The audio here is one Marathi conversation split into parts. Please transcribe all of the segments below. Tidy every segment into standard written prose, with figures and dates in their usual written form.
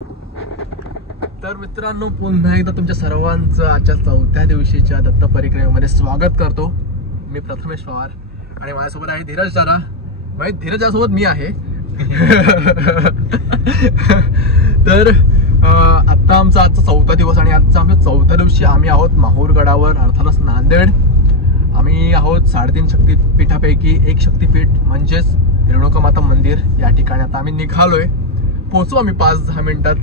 तर मित्रांनो, पुन्हा एकदा तुमच्या सर्वांचं आजच्या 4थ्या दिवशीच्या दत्त परिक्रमेमध्ये स्वागत करतो. मी प्रथमेश पवार आणि माझ्यासोबत आहे धीरज दादा. म्हणजे धीरज यासोबत मी आहे. तर आत्ता आमचा आजचा 4था दिवस आणि आजचा आमच्या 4थ्या दिवशी आम्ही आहोत माहूर गडावर, अर्थातच नांदेड. आम्ही आहोत 3.5 शक्तिपीठापैकी एक शक्तिपीठ म्हणजेच रेणुकामाता मंदिर. या ठिकाणी आता आम्ही निघालोय. पोहोचू आम्ही 5-10 मिनिटात.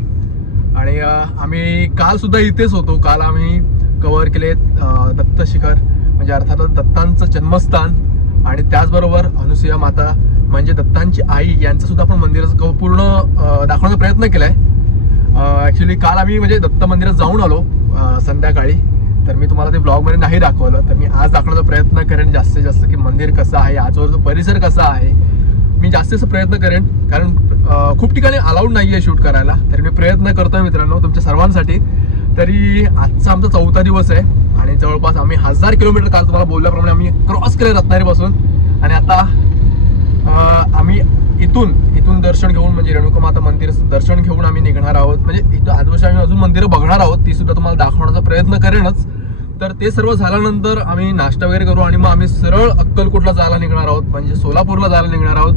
आणि आम्ही काल सुद्धा इथेच होतो. काल आम्ही कव्हर केले दत्त शिखर, म्हणजे अर्थातच दत्तांचं जन्मस्थान आणि त्याचबरोबर अनुसूया माता म्हणजे दत्तांची आई यांचं सुद्धा आपण मंदिराचं पूर्ण दाखवण्याचा प्रयत्न केलाय. ॲक्च्युली काल आम्ही म्हणजे दत्त मंदिरात जाऊन आलो संध्याकाळी. तर मी तुम्हाला ते ब्लॉगमध्ये नाही दाखवलं. तर मी आज दाखवण्याचा प्रयत्न करेन जास्तीत जास्त की मंदिर कसं आहे, आजवरचा परिसर कसा आहे. मी जास्तीत प्रयत्न करेन कारण खूप ठिकाणी अलाउड नाही आहे शूट करायला. तरी मी प्रयत्न करतोय मित्रांनो तुमच्या सर्वांसाठी. तरी आजचा आमचा 4था दिवस आहे आणि जवळपास आम्ही 1000 किलोमीटर काल तुम्हाला बोलल्याप्रमाणे आम्ही क्रॉस केले रत्नागिरीपासून. आणि आता आम्ही इथून दर्शन घेऊन म्हणजे रेणुकामाता मंदिर दर्शन घेऊन आम्ही निघणार आहोत. म्हणजे इथं आजूबाजूला आम्ही अजून मंदिरं बघणार आहोत, ती सुद्धा तुम्हाला दाखवण्याचा प्रयत्न करेनच. तर ते सर्व झाल्यानंतर आम्ही नाश्ता वगैरे करू आणि मग आम्ही सरळ अक्कलकोटला जायला निघणार आहोत, म्हणजे सोलापूरला जायला निघणार आहोत.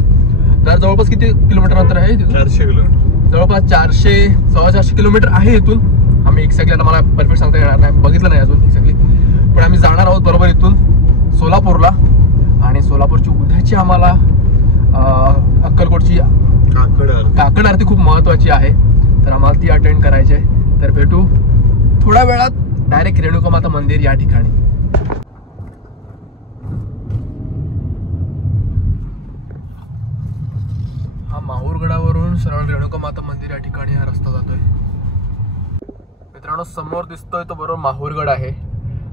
तर जवळपास किती किलोमीटर अंतर आहे तिथून? 400 किलोमीटर. जवळपास 400-450 किलोमीटर आहे इथून. आम्ही एक्झॅक्टली आता मला परफेक्ट सांगता येणार नाही, बघितलं नाही अजून एक्झॅक्टली. पण आम्ही जाणार आहोत बरोबर इथून सोलापूरला. आणि सोलापूरची उद्याची आम्हाला अक्कलकोटची काकड आरती खूप महत्त्वाची आहे. तर आम्हाला ती अटेंड करायची आहे. तर भेटू थोड्या वेळात डायरेक्ट रेणुकामाता मंदिर या ठिकाणी. हा माहूर गडावरून सरळ रेणुकामाता मंदिर या ठिकाणी हा रस्ता जातोय. मित्रांनो, समोर दिसतोय तो बरोबर माहूरगड आहे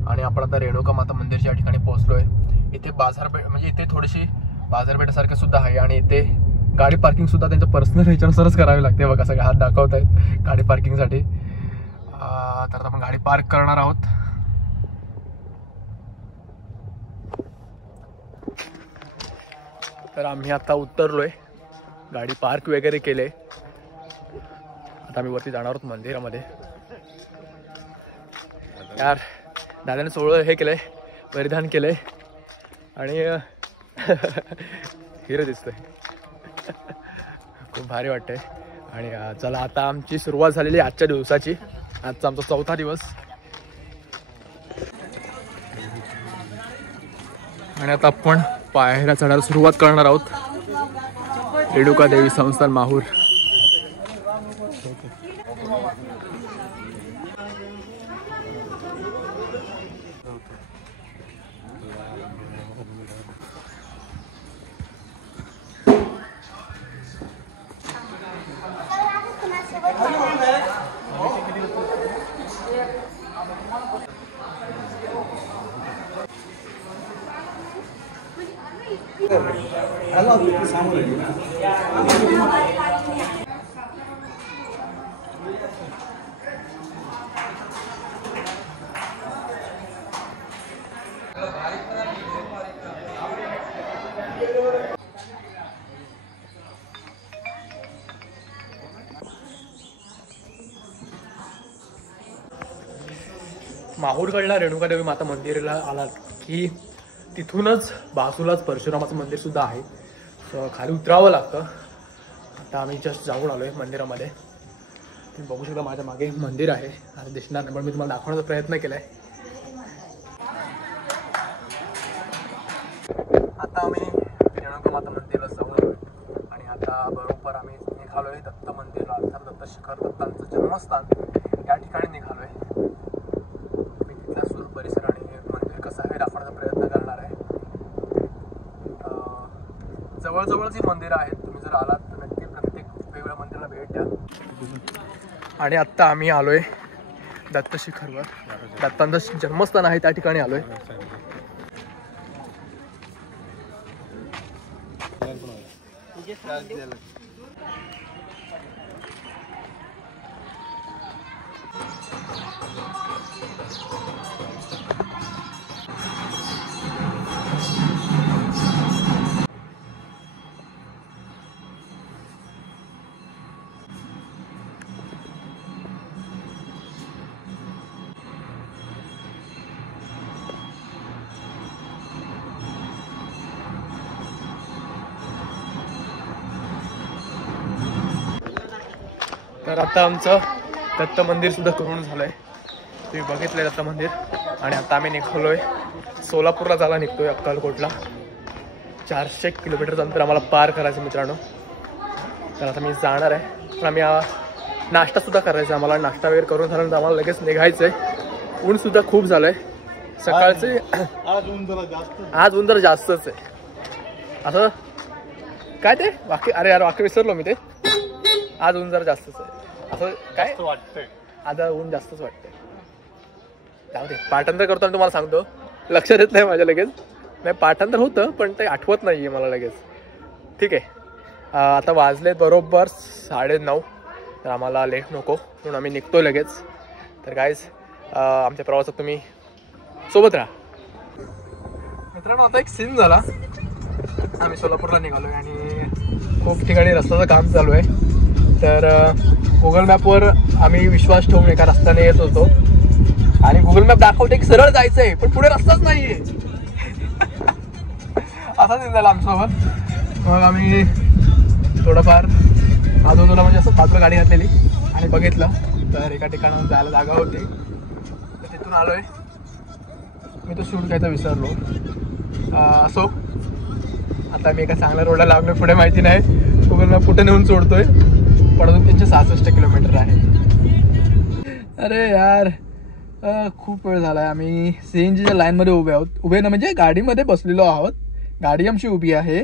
आणि आपण आता रेणुकामाता मंदिरच्या या ठिकाणी पोहोचलोय. इथे बाजारपेठ म्हणजे इथे थोडीशी बाजारपेठासारखं सुद्धा आहे आणि इथे गाडी पार्किंग सुद्धा त्यांच्या पर्सनल ह्याच्यानुसारच करावी लागते. बघा सगळे हात दाखवत आहेत गाडी पार्किंगसाठी. तर आपण गाडी पार्क करणार आहोत. तर आम्ही आता उतरलोय, गाडी पार्क वगैरे केले. आता आम्ही वरती जाणार आहोत मंदिरामध्ये. यार दादाने सोहळं हे केलंय, परिधान केलंय आणि हिरो दिसतोय. खूप भारी वाटतंय. आणि चला आता आमची सुरुवात झालेली आजच्या दिवसाची. आजचा आमचा 4था दिवस आणि आता आपण पायऱ्या चढायला सुरुवात करणार आहोत. रेणुका देवी संस्थान माहूर. माहूरगडला रेणुकादेवी माता मंदिराला आलात की तिथूनच बाजूलाच परशुरामाचं मंदिर सुद्धा आहे. सो खाली उतरावं लागतं. आता आम्ही जस्ट जाऊन आलोय मंदिरामध्ये. तुम्ही बघू शकता माझ्या मागे एक मंदिर आहे. आता दिसणार नाही पण मी तुम्हाला दाखवण्याचा प्रयत्न केलाय. आता आम्ही रेणुकामाता मंदिराला जाऊन आलोय आणि आता बरोबर आम्ही निघालोय दत्त मंदिरला, अर्थात दत्त शिखर दत्तांचं जन्मस्थान या ठिकाणी निघालोय. परिसर आणि मंदिर कसं आहे दाखवण्याचा प्रयत्न करणार आहे. जवळजवळच ही मंदिरं आहेत. तुम्ही जर आलात तर नक्की प्रत्येक वेगवेगळ्या मंदिराला भेट द्या. आणि आत्ता आम्ही आलोय दत्त शिखरवर. दत्तांचं जन्मस्थान आहे त्या ठिकाणी आलोय. तर आता आमचं दत्त मंदिर सुद्धा करून झालंय, तुम्ही बघितलंय दत्त मंदिर. आणि आता आम्ही निघलोय सोलापूरला जायला निघतोय. अक्कलकोटला 400 किलोमीटरचं अंतर आम्हाला पार करायचं मित्रांनो. तर आता मी जाणार आहे, पण आम्ही नाश्ता सुद्धा करायचा आहे आम्हाला. नाश्ता वगैरे करून झाल्यानंतर आम्हाला लगेच निघायचं आहे. ऊन सुद्धा खूप झालंय सकाळचे. आज ऊन जरा जास्तच आहे. असं काय ते वाक्य, अरे यार वाक्य विसरलो मी ते. आज ऊन जरा जास्तच आहे असं काय वाटतंय, आता ऊन जास्तच वाटतंय. जाऊ दे, पाठांतर करतो आणि तुम्हाला सांगतो. लक्षात येत नाही माझ्या लगेच. नाही पाठांतर होतं पण ते आठवत नाही आहे मला लगेच. ठीक आहे, आता वाजले बरोबर 9:30. तर आम्हाला लेट नको म्हणून आम्ही निघतो लगेच. तर गाईज आमच्या प्रवासात तुम्ही सोबत राहा. मित्रांनो आता एक सीन झाला. आम्ही सोलापूरला निघालो आहे आणि खूप ठिकाणी रस्त्याचं काम चालू आहे. तर गुगल मॅपवर आम्ही विश्वास ठेवून एका रस्त्याने येत होतो आणि गुगल मॅप दाखवते की सरळ जायचं आहे, पण पुढे रस्ताच नाही आहे. असा सीन झाला आमच्यासोबत. मग आम्ही थोडंफार आजूबाजूला म्हणजे असं बाजूला गाडी घातलेली आणि बघितलं तर एका ठिकाणावर जायला जागा होती. तर तिथून आलोय. मी तो शूट घ्यायचा विसरलो. असो, आता मी एका चांगल्या रोडला लागलोय. पुढे माहिती नाही गुगल मॅप कुठे नेऊन सोडतोय, पण अजून 366 किलोमीटर आहे. अरे यार खूप वेळ झाला आहे. आम्ही CNGच्या लाईनमध्ये उभे ना म्हणजे गाडीमध्ये बसलेलो आहोत. गाडी आमची उभी आहे.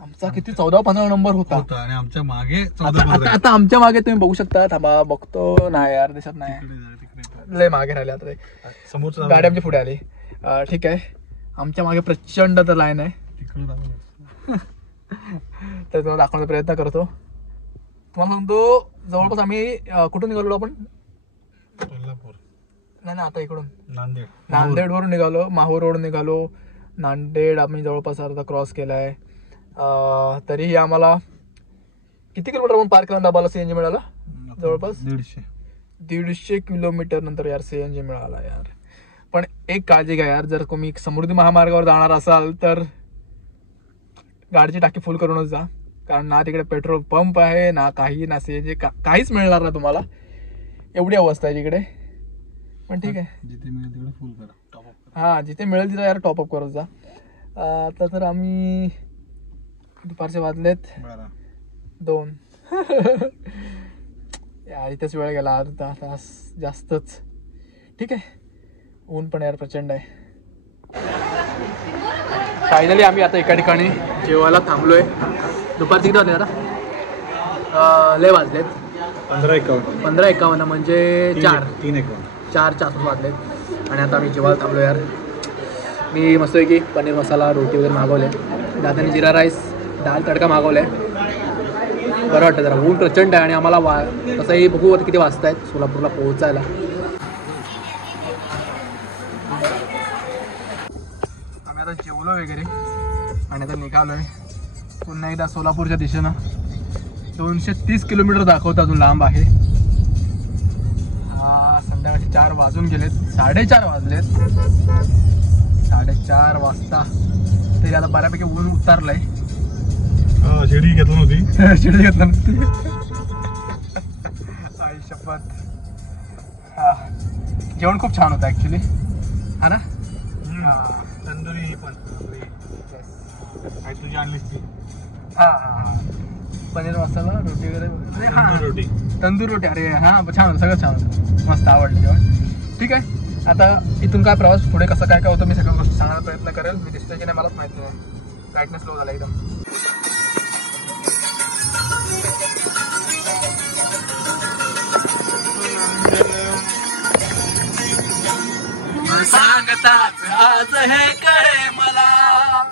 आमचा किती 14-15 नंबर होता आणि आमच्या मागे आता आमच्या मागे तुम्ही बघू शकता. थांबा बघतो. नाही यार दिसत नाही, लय मागे राहिले. आता समोरची गाडी आमच्या पुढे आली. ठीक आहे, आमच्या मागे प्रचंड तर लाईन आहे. तर तुम्हाला दाखवण्याचा प्रयत्न करतो. तुम्हाला सांगतो जवळपास आम्ही कुठून निघालो आपण? नाही आता इकडून नांदेड वरून निघालो. माहूर रोड निघालो. नांदेड आम्ही जवळपास अर्धा क्रॉस केलाय. तरीही आम्हाला किती किलोमीटर आपण पार केला दाबाला CNG मिळाला? जवळपास 150 किलोमीटर नंतर यार CNG मिळाला यार. पण एक काळजी घ्या यार, जर तुम्ही समृद्धी महामार्गावर जाणार असाल तर गाडीची टाकी फुल करूनच जा. कारण ना तिकडे पेट्रोल पंप आहे ना काही ना CNG काहीच मिळणार ना तुम्हाला. एवढी अवस्था आहे तिकडे. पण ठीक आहे, जिथे मिळेल तिकडे फुल करा, टॉपअप. हां जिथे मिळेल तिथे यार टॉपअप करत जा. आता तर आम्ही दुपारचे वाजलेत 2. यार इथेच वेळ गेला, अर्धा तास जास्तच. ठीक आहे, ऊन पण यार प्रचंड आहे. फायनली आम्ही आता एका ठिकाणी जेवायला थांबलोय. दुपारचे किती वाजले आता? लय वाजलेत 15:51 म्हणजे 4 वाजलेत. आणि आता आम्ही जेवायला थांबलो यार. मी मस्तपैकी पनीर मसाला रोटी वगैरे मागवले. दादाने जिरा राईस दाल तडका मागवलाय. बरं वाटतं जरा. ऊन प्रचंड आहे आणि आम्हाला तसंही बघू आता किती वाजता आहेत सोलापूरला पोहोचायला. आम्ही आता जेवलो वगैरे आणि आता निघालोय पुन्हा एकदा सोलापूरच्या दिशेनं. 230 किलोमीटर दाखवतं, अजून लांब आहे. संध्याकाळचे 4 वाजून गेलेत. 4:30 वाजलेत. 4:30 वाजता तरी आता बऱ्यापैकी ऊन उतरलंय. शिडी घेतली नव्हती. शिडी घेतली नव्हती. आई शपथ. जेवण खूप छान होतं ऍक्च्युली. हा ना, तंदुरी पण तुझी आणलीस ती. हां पनीर मसाला रोटी वगैरे. हां तंदूर रोटी. अरे हां छान होतं, सगळं छान होतं, मस्त आवडलं जेवण. ठीक आहे, आता इथून काय प्रवास पुढे कसं काय होतं मी सगळ्या गोष्टी सांगण्याचा प्रयत्न करेल. मी दिसतोय की नाही मलाच माहिती नाही. ब्राईटनेस लो झाला एकदम. सांगताच आज हे कळे मला,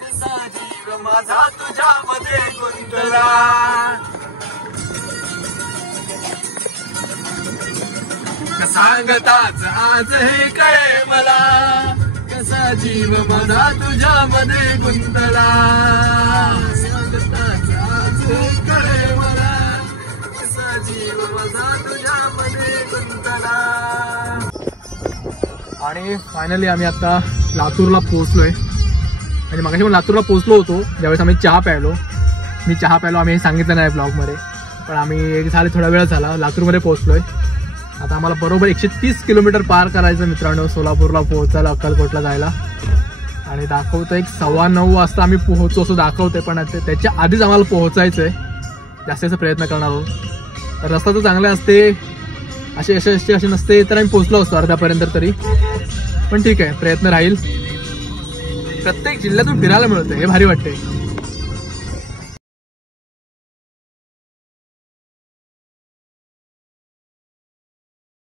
कसा जीव माझा तुझ्यामध्ये गुंतला. सांगताच आज हे कळे मला, कसा जीव माझा तुझ्यामध्ये गुंतला. सांगताच आज हे कळे मला, कसा जीव माझा तुझ्यामध्ये गुंतला. आणि फायनली आम्ही आता लातूरला पोहोचलोय. आणि मगाशी पण लातूरला पोहोचलो होतो ज्यावेळेस आम्ही चहा प्यायलो. मी चहा प्यायलो, आम्ही हे सांगितलं नाही ब्लॉगमध्ये. पण आम्ही झाले थोडा वेळ झाला, लातूरमध्ये पोहोचलोय. आता आम्हाला बरोबर 130 किलोमीटर पार करायचं मित्रांनो सोलापूरला पोहोचायला, अक्कलकोटला जायला. आणि दाखवतोय 9:15 वाजता आम्ही पोहोचू असं दाखवतोय, पण त्याच्या आधीच आम्हाला पोहोचायचं आहे. जास्तीचा प्रयत्न करणार आहोत. तर रस्ता तर चांगला असते, असे नसते तर आम्ही पोहोचलो असतो अर्ध्यापर्यंत तरी. पण ठीक आहे, प्रयत्न राहील. प्रत्येक जिल्ह्यातून फिरायला मिळतं, हे भारी वाटते.